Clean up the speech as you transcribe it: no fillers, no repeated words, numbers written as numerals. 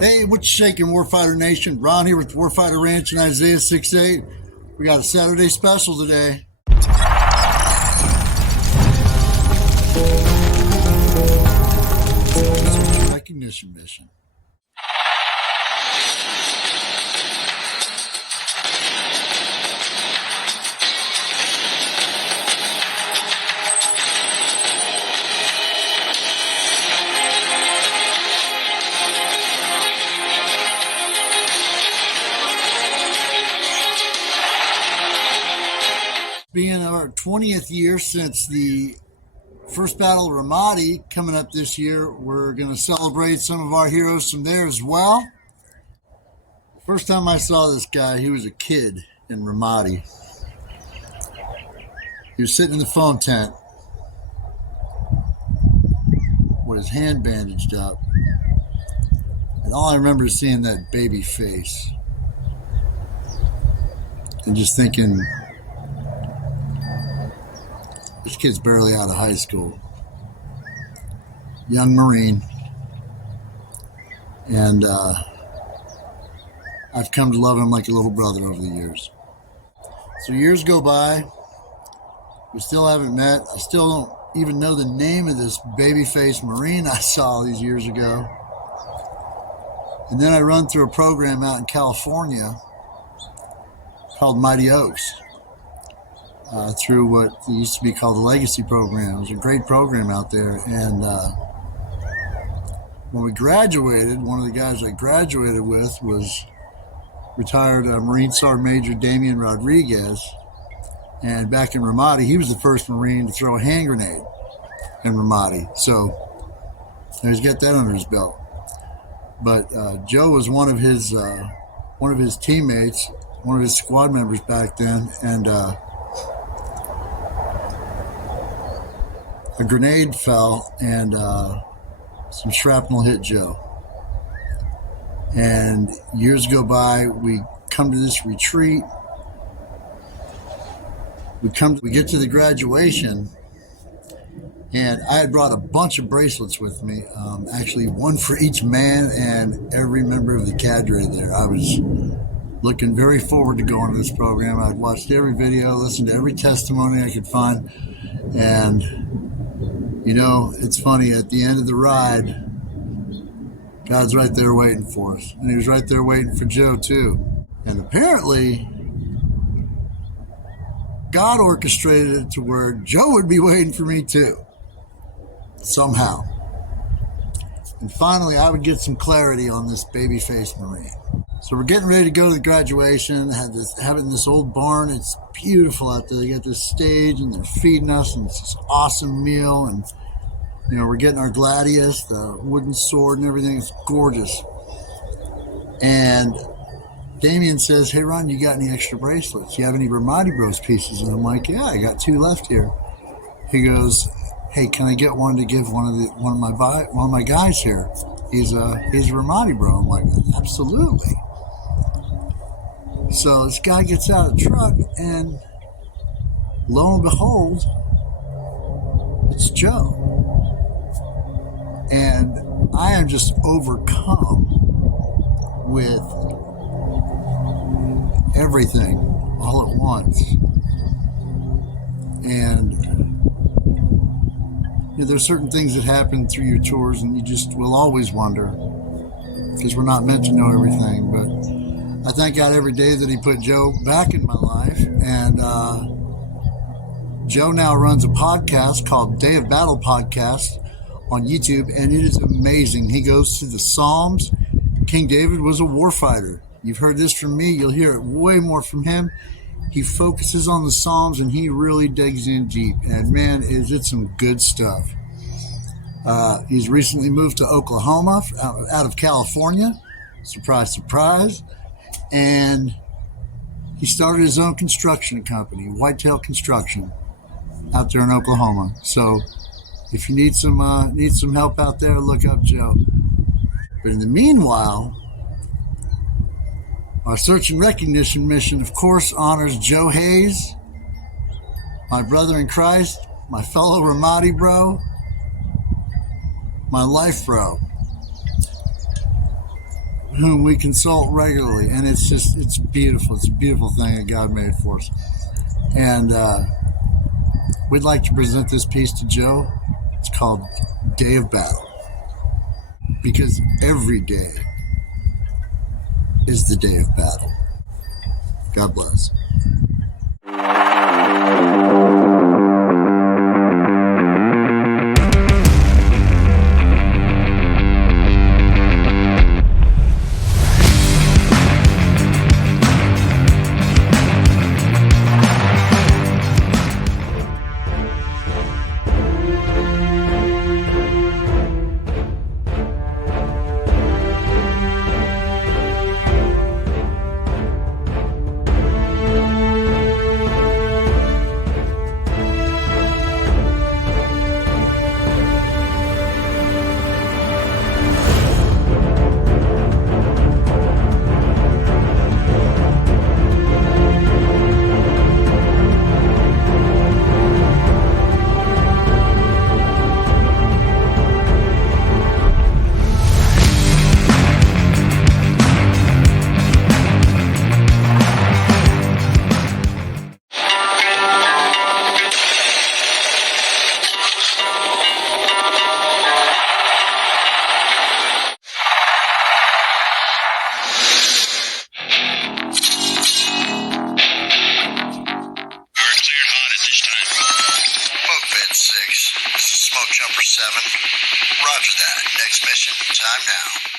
Hey, what's shaking, Warfighter Nation? Ron here with Warfighter Ranch and Isaiah 6'8". We got a Saturday special today. Recognition mission. Being our 20th year since the first Battle of Ramadi coming up this year, we're going to celebrate some of our heroes from there as well. The first time I saw this guy, he was a kid in Ramadi. He was sitting in the phone tent with his hand bandaged up. And all I remember is seeing that baby face and just thinking, this kid's barely out of high school. Young Marine. And I've come to love him like a little brother over the years. So years go by. We still haven't met. I still don't even know the name of this baby-faced Marine I saw all these years ago. And then I run through a program out in California called Mighty Oaks. Through what used to be called the Legacy Program. It was a great program out there. And when we graduated, one of the guys I graduated with was retired Marine Sergeant Major Damian Rodriguez. And back in Ramadi, he was the first Marine to throw a hand grenade in Ramadi. So he's got that under his belt. But Joe was one of his teammates, one of his squad members back then, and a grenade fell and some shrapnel hit Joe. And years go by, we come to this retreat. We get to the graduation, and I had brought a bunch of bracelets with me, actually one for each man and every member of the cadre there. I was looking very forward to going to this program. I'd watched every video, listened to every testimony I could find, and you know, it's funny, at the end of the ride, God's right there waiting for us. And he was right there waiting for Joe, too. And apparently, God orchestrated it to where Joe would be waiting for me, too. Somehow. And finally, I would get some clarity on this baby-faced Marine. So we're getting ready to go to the graduation. Have it in this old barn. It's beautiful out there. They got this stage, and they're feeding us, and it's this awesome meal. And you know, we're getting our gladius, the wooden sword, and everything. It's gorgeous. And Damien says, "Hey, Ron, you got any extra bracelets? You have any Ramadi Bros pieces?" And I'm like, "Yeah, I got 2 left here." He goes, "Hey, can I get one to give one of my guys here? He's a Ramadi Bro." I'm like, "Absolutely." So this guy gets out of the truck, and lo and behold, it's Joe. And I am just overcome with everything all at once. And you know, there's certain things that happen through your tours, and you just will always wonder, because we're not meant to know everything. But I thank God every day that he put Joe back in my life. And Joe now runs a podcast called Day of Battle Podcast on YouTube, and it is amazing. He goes through the Psalms. King David was a warfighter. You've heard this from me. You'll hear it way more from him. He focuses on the Psalms, and he really digs in deep. And man, is it some good stuff. He's recently moved to Oklahoma out of California. Surprise, surprise. And he started his own construction company, Whitetail Construction, out there in Oklahoma. So if you need some help out there, look up Joe. But in the meanwhile, our search and recognition mission, of course, honors Joe Hayes, my brother in Christ, my fellow Ramadi bro, my life bro. whom we consult regularly, and it's beautiful. It's a beautiful thing that God made for us. And we'd like to present this piece to Joe. It's called Day of Battle, because every day is the day of battle. God bless. Smoke Jumper 7. Roger that. Next mission, time now.